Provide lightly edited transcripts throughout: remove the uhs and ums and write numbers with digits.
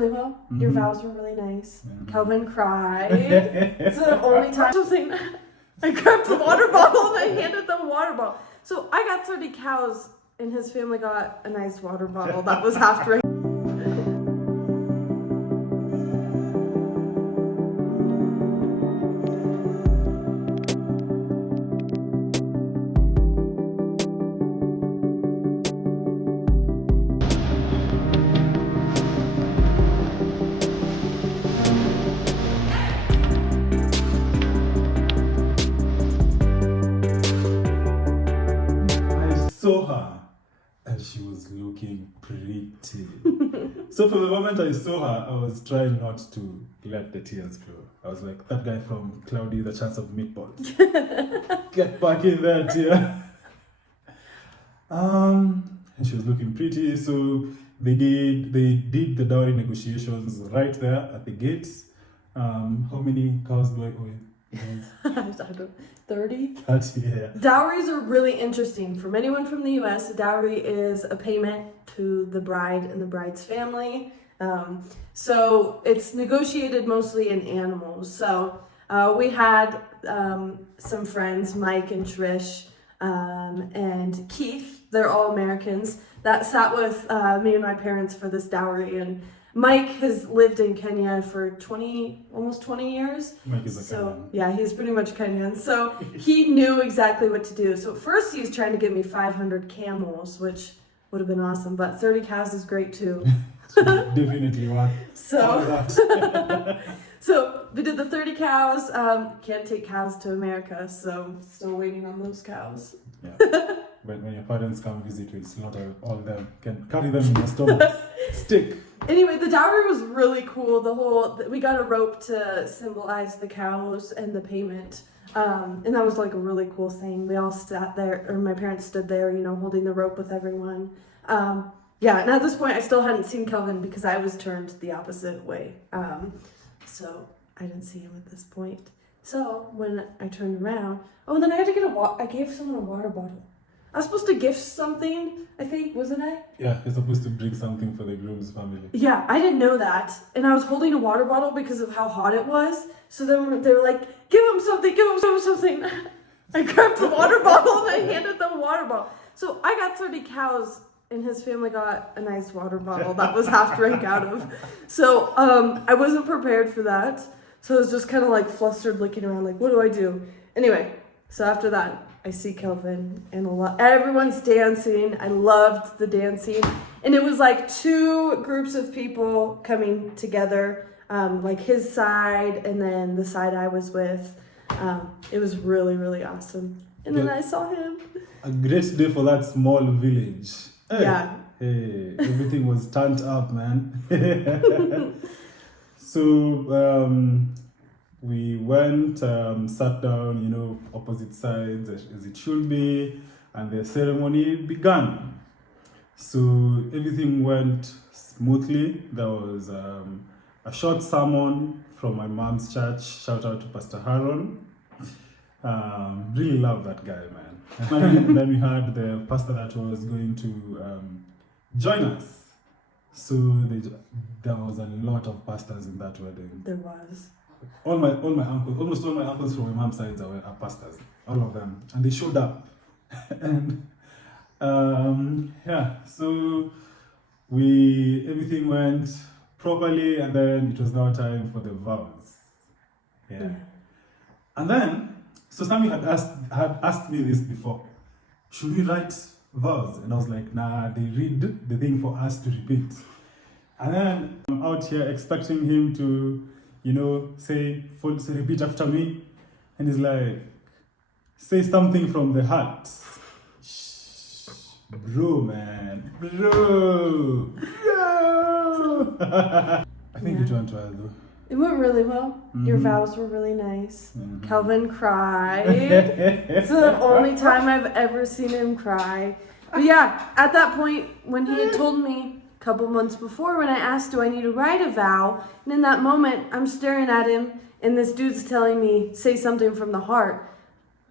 really well. Your vows were really nice. Calvin cried. It's the only time something. I grabbed the water bottle and I handed them a water bottle. So I got 30 cows and his family got a nice water bottle that was half drank. Saw her and she was looking pretty. So from the moment I saw her, I was trying not to let the tears flow. I was like, that guy from Cloudy, The Chance of Meatballs. Get back in there, dear. And she was looking pretty. So they did the dowry negotiations right there at the gates. How many cows do I owe you? I don't know, 30? 30, yeah. Dowries are really interesting. From anyone from the US, a dowry is a payment to the bride and the bride's family. So it's negotiated mostly in animals. So we had some friends, Mike and Trish and Keith, they're all Americans, that sat with me and my parents for this dowry. And Mike has lived in Kenya for almost 20 years. Mike is a Kenyan. Yeah, he's pretty much Kenyan. So he knew exactly what to do. So at first he was trying to get me 500 camels, which would have been awesome, but 30 cows is great too. Definitely one. So we did the 30 cows. Can't take cows to America, so still waiting on those cows. Yeah. When your parents come visit, we'll slaughter all of them. Can carry them in your stomach. Stick. Anyway, the dowry was really cool. We got a rope to symbolize the cows and the payment. And that was like a really cool thing. We all sat there, or my parents stood there, holding the rope with everyone. Yeah, and at this point I still hadn't seen Kelvin because I was turned the opposite way. So I didn't see him at this point. So when I turned around, then I had to I gave someone a water bottle. I was supposed to gift something, I think, wasn't I? Yeah, you're supposed to bring something for the groom's family. Yeah, I didn't know that. And I was holding a water bottle because of how hot it was. So then they were like, give him something. I grabbed the water bottle and I handed them a water bottle. So I got 30 cows and his family got a nice water bottle that was half drank out of. So I wasn't prepared for that. So I was just kind of like flustered looking around like, what do I do? Anyway, so after that, I see Kelvin and everyone's dancing. I loved the dancing. And it was like two groups of people coming together, like his side and then the side I was with. It was really, really awesome. And then I saw him. A great day for that small village. Hey, yeah. Hey, everything was turned up, man. So, we went, sat down, opposite sides as it should be, and the ceremony began. So everything went smoothly. There was a short sermon from my mom's church. Shout out to Pastor Haron. Really love that guy, man. And then we had the pastor that was going to join us. So there was a lot of pastors in that wedding. There was. Almost all my uncles from my mom's side are pastors, all of them, and they showed up. And so everything went properly, and then it was now time for the vows. Yeah. And then, so Sammy had asked me this before, should we write vows? And I was like, nah, they read the thing for us to repeat. And then I'm out here expecting him to say repeat after me. And he's like, say something from the heart. Shh, bro, man. Bro. I think it went well, though. It went really well. Your vows were really nice. Kelvin cried. It's the only time I've ever seen him cry. But yeah, at that point, when he had told me a couple months before, when I asked, do I need to write a vow? And in that moment, I'm staring at him, and this dude's telling me, say something from the heart.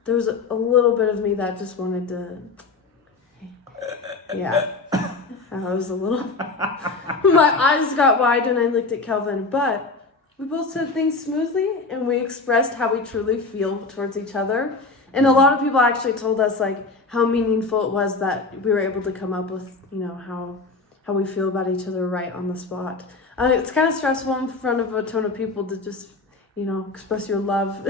There was a little bit of me that just wanted to, yeah. I was a little. My eyes got wide and I looked at Kelvin, but we both said things smoothly and we expressed how we truly feel towards each other. And a lot of people actually told us like how meaningful it was that we were able to come up with, you know, how we feel about each other right on the spot. It's kind of stressful in front of a ton of people to just, you know, express your love.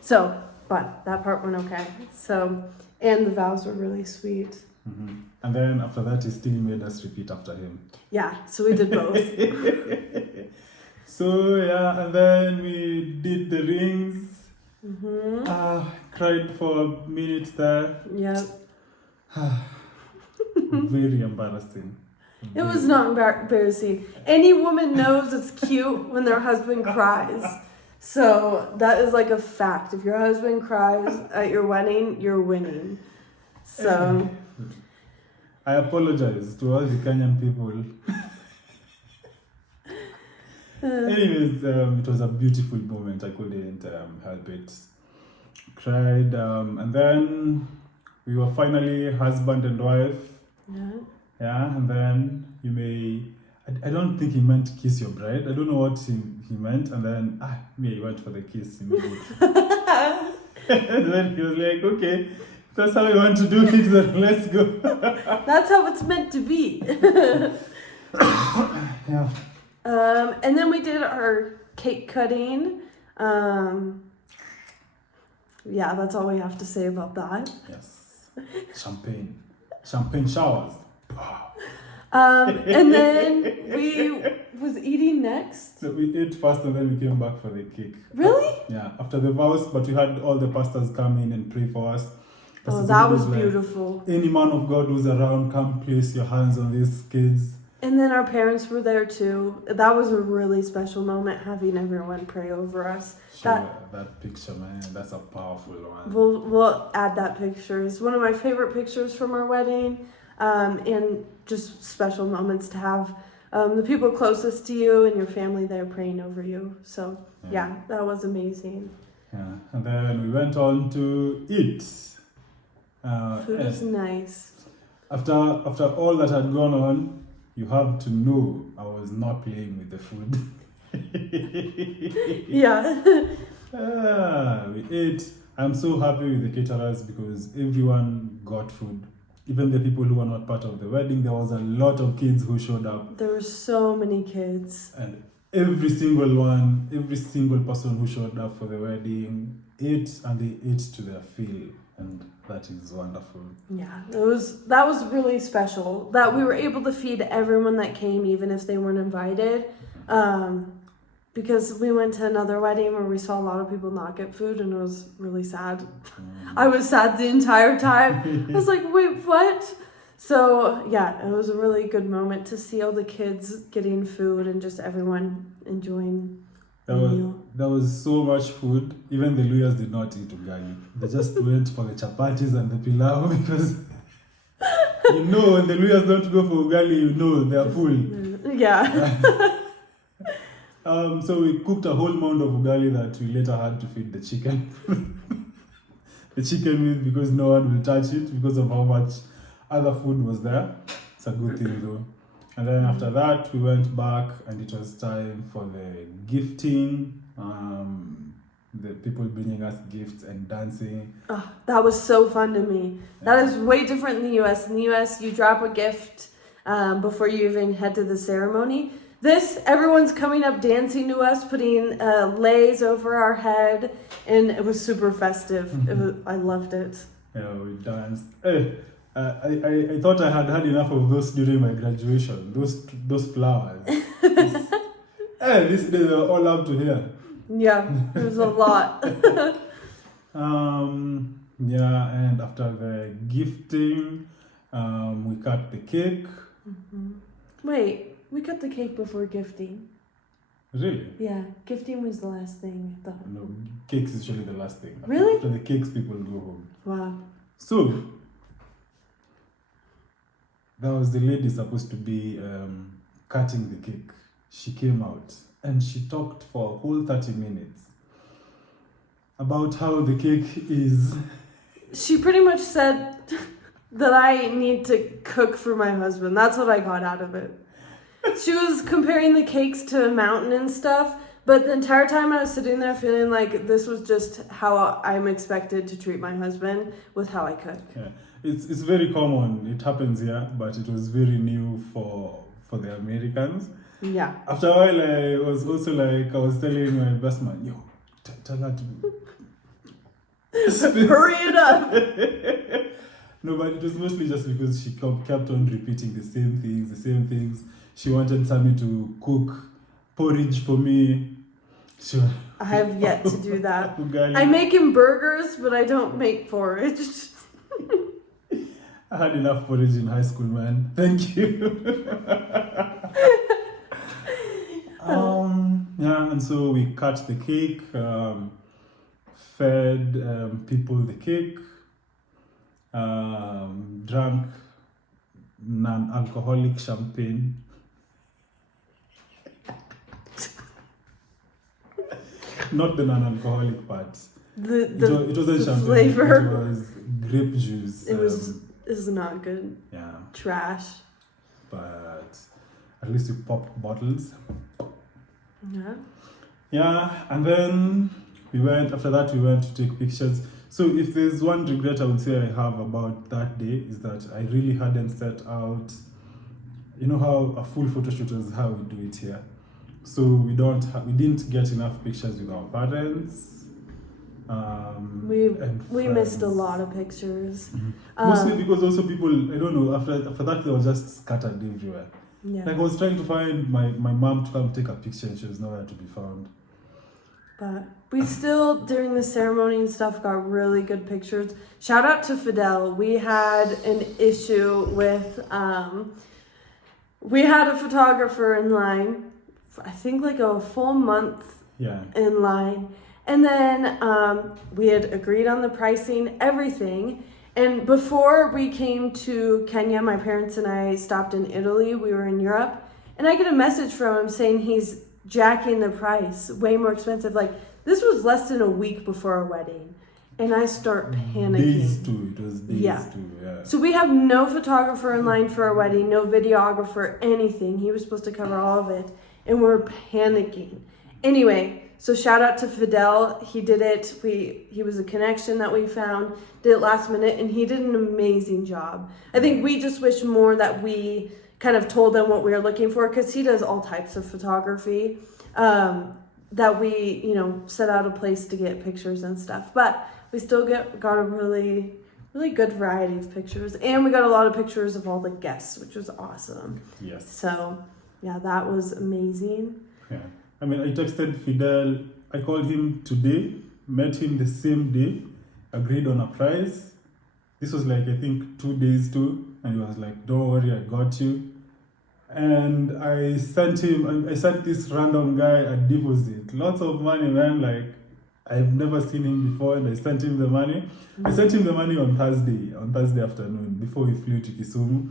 So, but that part went okay. So, and the vows were really sweet. Mm-hmm. And then after that, he still made us repeat after him. Yeah, so we did both. So yeah, and then we did the rings. Mm-hmm. Cried for a minute there. Yep. Very embarrassing. It was not embarrassing. Any woman knows it's cute when their husband cries. So that is like a fact. If your husband cries at your wedding, you're winning. So I apologize to all the Kenyan people. Anyways, it was a beautiful moment. I couldn't help it. Cried, and then we were finally husband and wife. yeah. Yeah, and then you may. I don't think he meant to kiss your bride. I don't know what he meant, and then he went for the kiss immediately. And then he was like, "Okay, that's how you want to do it. Then let's go." That's how it's meant to be. Yeah. And then we did our cake cutting. Yeah, that's all we have to say about that. Yes. Champagne showers. And then we was eating next. So we ate first and then we came back for the cake. Really? Yeah, after the vows, but we had all the pastors come in and pray for us. Oh, that was like, beautiful. Any man of God who's around, come place your hands on these kids. And then our parents were there too. That was a really special moment, having everyone pray over us. That picture, man, that's a powerful one. We'll add that picture. It's one of my favorite pictures from our wedding, and just special moments to have the people closest to you and your family there praying over you. So yeah, that was amazing. Yeah, and then we went on to eat. Food is nice. After all that had gone on, you have to know I was not playing with the food. Yeah. We ate. I'm so happy with the caterers because everyone got food. Even the people who were not part of the wedding, there was a lot of kids who showed up. There were so many kids. And every single person who showed up for the wedding ate, and they ate to their fill. And that is wonderful. Yeah, that was really special that we were able to feed everyone that came, even if they weren't invited. Because we went to another wedding where we saw a lot of people not get food, and it was really sad. I was sad the entire time. I was like, wait, what? So yeah, it was a really good moment to see all the kids getting food and just everyone enjoying the meal. There was so much food. Even the Luyas did not eat ugali. They just went for the chapatis and the pilau because you know when the Luyas don't go for ugali, you know they're full. Yeah. So we cooked a whole mound of ugali that we later had to feed the chicken. The chicken with, because no one will touch it because of how much other food was there. It's a good thing though. And then after that, we went back and it was time for the gifting. The people bringing us gifts and dancing. Oh, that was so fun to me. That is way different in the US. In the US, you drop a gift before you even head to the ceremony. Everyone's coming up dancing to us, putting leis over our head, and it was super festive. I loved it. Yeah, we danced. I thought I had enough of those during my graduation. Those flowers. This day they were all up to here. Yeah, there was a lot. Yeah, and after the gifting, we cut the cake. Wait, we cut the cake before gifting. Really? Yeah, gifting was the last thing. No, cakes is usually the last thing. Really? After the cakes, people go home. Wow. So, that was the lady supposed to be cutting the cake. She came out and she talked for a whole 30 minutes about how the cake is. She pretty much said that I need to cook for my husband. That's what I got out of it. She was comparing the cakes to a mountain and stuff, but the entire time I was sitting there feeling like this was just how I'm expected to treat my husband with how I cook. Yeah. It's very common. It happens here, but it was very new for the Americans. Yeah. After a while, I was also like, I was telling my best man, yo, tell her to hurry it up. No, but it was mostly just because she kept on repeating the same things. She wanted Sammy to cook porridge for me. I have yet to do that. Ugali. I make him burgers, but I don't make porridge. I had enough porridge in high school, man. Thank you. Yeah, and so we cut the cake, fed people the cake, drank non-alcoholic champagne. Not the non-alcoholic part. It wasn't champagne. Flavor. It was grape juice. It was not good. Yeah. Trash. But at least you pop bottles. Yeah. Yeah, and then after that we went to take pictures. So if there's one regret I would say I have about that day is that I really hadn't set out, you know how a full photo shoot is how we do it here. So we didn't get enough pictures with our parents. We missed a lot of pictures. Mm-hmm. Mostly because also people, I don't know, after that they were just scattered everywhere. Yeah. Like I was trying to find my mom to come take a picture and she was nowhere to be found. But we still, during the ceremony and stuff, got really good pictures. Shout out to Fidel. We had an issue with, we had a photographer in line, I think like a full month in line. And then we had agreed on the pricing, everything. And before we came to Kenya, my parents and I stopped in Italy. We were in Europe. And I get a message from him saying he's jacking the price, way more expensive. Like, this was less than a week before our wedding. And I start panicking. It was days too, yeah. So we have no photographer in line for our wedding, no videographer, anything. He was supposed to cover all of it. And we're panicking. Anyway, so shout out to Fidel. He did it. He was a connection that we found, did it last minute, and he did an amazing job. I think we just wish more that we kind of told them what we were looking for, because he does all types of photography, that we, set out a place to get pictures and stuff. But we still got a really, really good variety of pictures. And we got a lot of pictures of all the guests, which was awesome. Yes. So, yeah, that was amazing. Yeah. I mean, I texted Fidel. I called him today, met him the same day, agreed on a price. This was like, I think, 2 days too. And he was like, don't worry, I got you. And I sent this random guy a deposit. Lots of money, man. Like, I've never seen him before, and I sent him the money. Mm-hmm. I sent him the money on Thursday afternoon, before he flew to Kisumu.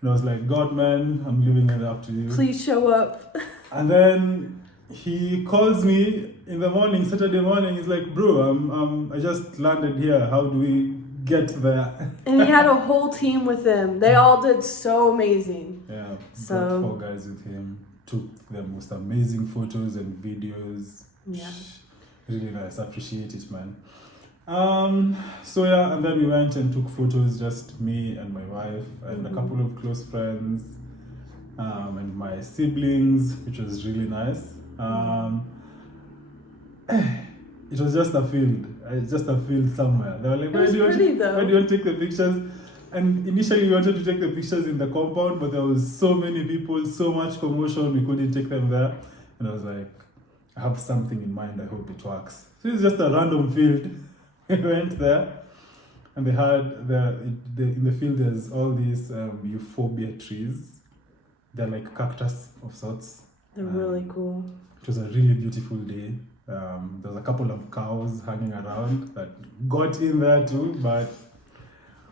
And I was like, God, man, I'm leaving it up to you. Please show up. And then he calls me in the morning, Saturday morning. He's like, bro, I just landed here. How do we get there? And he had a whole team with him. They all did so amazing. Yeah, so 4 guys with him. Took the most amazing photos and videos. Yeah. Really nice. Appreciate it, man. So yeah, and then we went and took photos, just me and my wife and a couple of close friends, and my siblings, which was really nice. It was just a field somewhere. They were like, where do you want to take the pictures? And initially we wanted to take the pictures in the compound, but there was so many people, so much commotion, we couldn't take them there. And I was like, I have something in mind, I hope it works. So it's just a random field. We went there, and they had in the field there's all these euphorbia trees. They're like cactus of sorts. They're really cool. It was a really beautiful day. There was a couple of cows hanging around that got in there too, but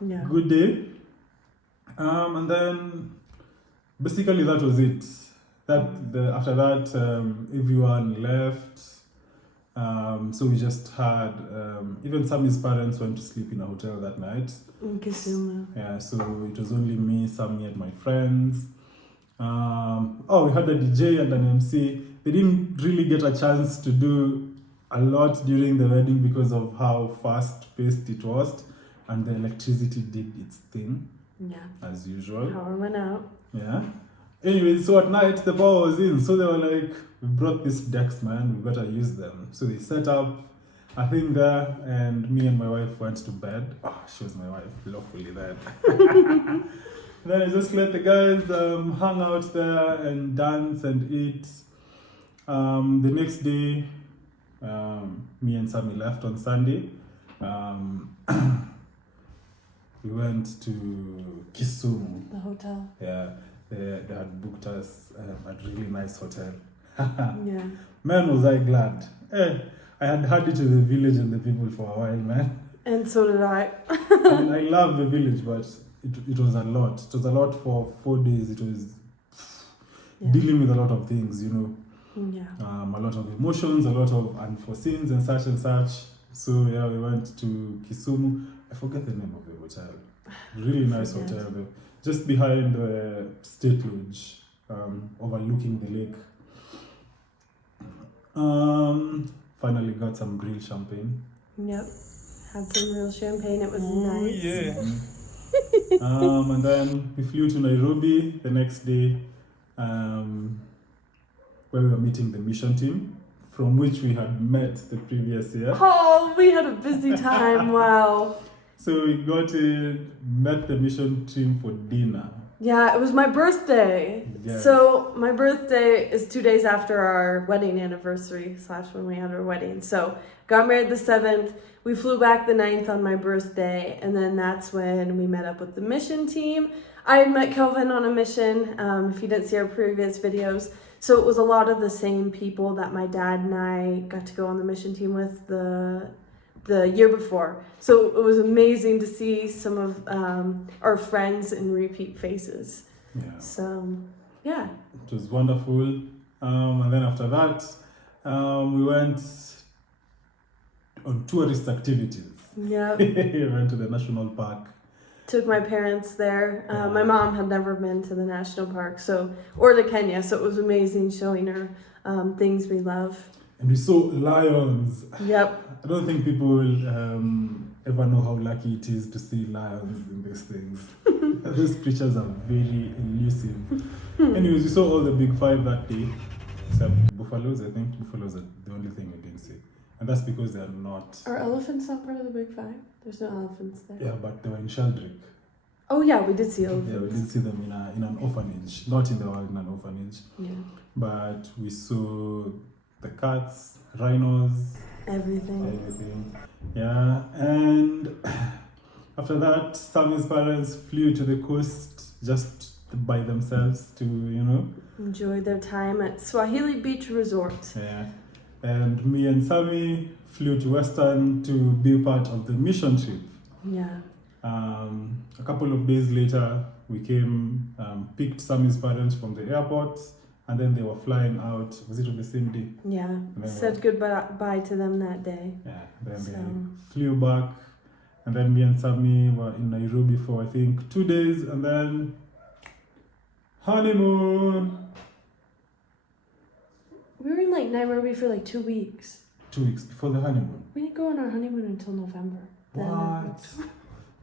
yeah, good day. And then basically that was it. After that, everyone left. So we just had, even Sammy's parents went to sleep in a hotel that night. In Kisumu. Yeah, so it was only me, Sammy, and my friends. We had a DJ and an MC. They didn't really get a chance to do a lot during the wedding because of how fast-paced it was, and the electricity did its thing, as usual. Power went out. Yeah. Anyway, so at night the power was in, so they were like, "We brought these decks, man. We better use them." So they set up a thing there, and me and my wife went to bed. She was my wife, lawfully then. Then I just let the guys hang out there and dance and eat. The next day, me and Sammy left on Sunday. We went to Kisumu. The hotel. Yeah, they had booked us at a really nice hotel. Yeah. Man, was I glad. I had had it to the village and the people for a while, man. And so did I. I mean, I love the village, but it was a lot. It was a lot for 4 days. It was dealing with a lot of things, you know. Yeah. A lot of emotions, a lot of unforeseens and such and such. So yeah, we went to Kisumu. I forget the name of the hotel. Really nice hotel though. Just behind the State Lodge, overlooking the lake. Finally got some real champagne. Yep. Had some real champagne. It was nice. Yeah. And then we flew to Nairobi the next day, where we were meeting the mission team, from which we had met the previous year. Oh, we had a busy time. Wow. So we met the mission team for dinner. Yeah, it was my birthday. Yes. So my birthday is 2 days after our wedding anniversary / when we had our wedding. So got married the 7th. We flew back the 9th on my birthday. And then that's when we met up with the mission team. I had met Kelvin on a mission, if you didn't see our previous videos. So it was a lot of the same people that my dad and I got to go on the mission team with the year before. So it was amazing to see some of our friends and repeat faces. Yeah. So, yeah. It was wonderful. And then after that, we went on tourist activities. Yeah. We went to the national park. Took my parents there. My mom had never been to the national park, or to Kenya, so it was amazing showing her things we love. And we saw lions. Yep. I don't think people will ever know how lucky it is to see lions in these things. Those creatures are very elusive. Anyways, we saw all the big five that day, except buffaloes. I think buffaloes are the only thing we didn't see. And that's because they are not... Are elephants not part of the big five? There's no elephants there. Yeah, but they were in Sheldrick. Oh yeah, we did see elephants. Yeah, we did see them in an orphanage. Not in the wild, in an orphanage. Yeah. But we saw the cats, rhinos, everything. Yeah, and after that, Sammy's parents flew to the coast just by themselves to, enjoy their time at Swahili Beach Resort. Yeah, and me and Sammy flew to Western to be part of the mission trip. Yeah. A couple of days later, we came, picked Sammy's parents from the airport. And then they were flying out. Was it on the same day? Yeah. Said goodbye to them that day. Yeah. Then they flew back. And then me and Sammy were in Nairobi for, I think, 2 days. And then honeymoon. We were in Nairobi for 2 weeks. 2 weeks before the honeymoon. We didn't go on our honeymoon until November. What?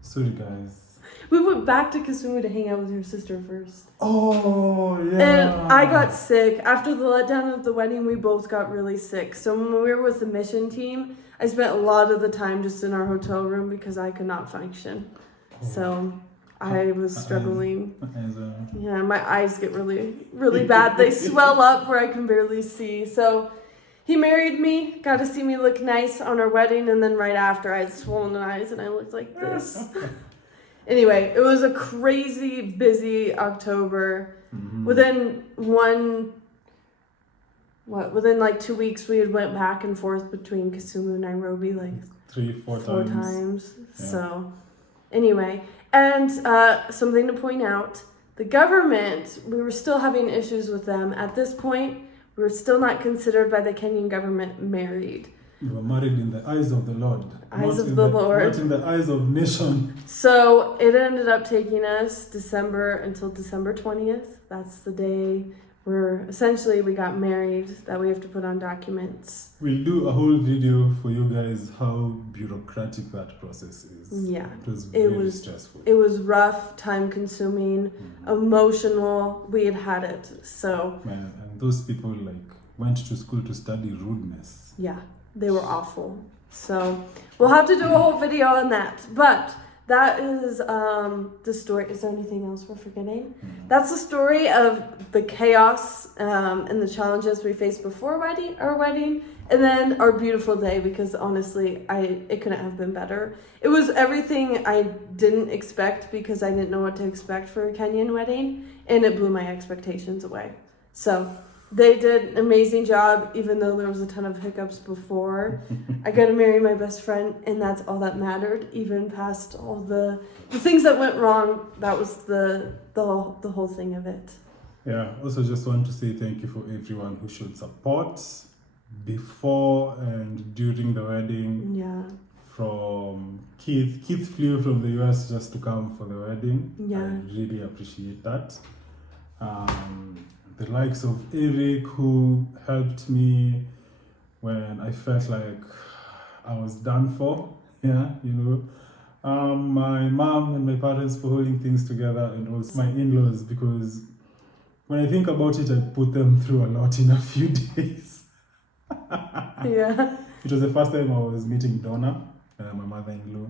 Sorry, guys. We went back to Kisumu to hang out with her sister first. Oh, yeah. And I got sick. After the letdown of the wedding, we both got really sick. So when we were with the mission team, I spent a lot of the time just in our hotel room because I could not function. So I was struggling. Yeah, my eyes get really, really bad. They swell up where I can barely see. So he married me, got to see me look nice on our wedding. And then right after, I had swollen eyes and I looked like this. Anyway, it was a crazy busy October. Mm-hmm. Within 2 weeks, we had went back and forth between Kisumu and Nairobi 3-4 times. Yeah. So anyway, and something to point out, the government, we were still having issues with them. At this point, we were still not considered by the Kenyan government married. You were married in the eyes of the Lord. Eyes not of in the Lord. Not in the eyes of nation. So it ended up taking us until December 20th. That's the day where essentially we got married, that we have to put on documents. We'll do a whole video for you guys how bureaucratic that process is. Yeah. It was very stressful. It was rough, time consuming, emotional. We had it. So Man, and those people went to school to study rudeness. yeah, they were awful. So we'll have to do a whole video on that. But that is the story. Is there anything else we're forgetting? That's the story of the chaos and the challenges we faced before our wedding, and then our beautiful day, because honestly, it couldn't have been better. It was everything I didn't expect, because I didn't know what to expect for a Kenyan wedding, and it blew my expectations away. So they did an amazing job, even though there was a ton of hiccups before. I got to marry my best friend, and that's all that mattered, even past all the things that went wrong. That was the whole thing of it. Yeah, also just want to say thank you for everyone who showed support before and during the wedding. Yeah. From Keith flew from the US just to come for the wedding. Yeah. I really appreciate that. The likes of Eric, who helped me when I felt like I was done for. Yeah, my mom and my parents for holding things together, and also my in-laws, because when I think about it, I put them through a lot in a few days. Yeah. It was the first time I was meeting Donna, my mother-in-law.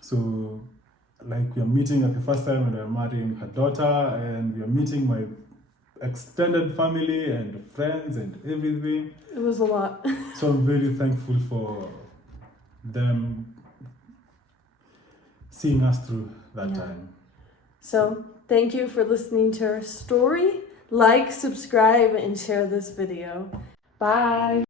So, we are meeting at the first time, and we are marrying her daughter, and we are meeting my extended family and friends and everything. It was a lot. So I'm very thankful for them seeing us through that time. So thank you for listening to our story. Like, subscribe, and share this video. Bye.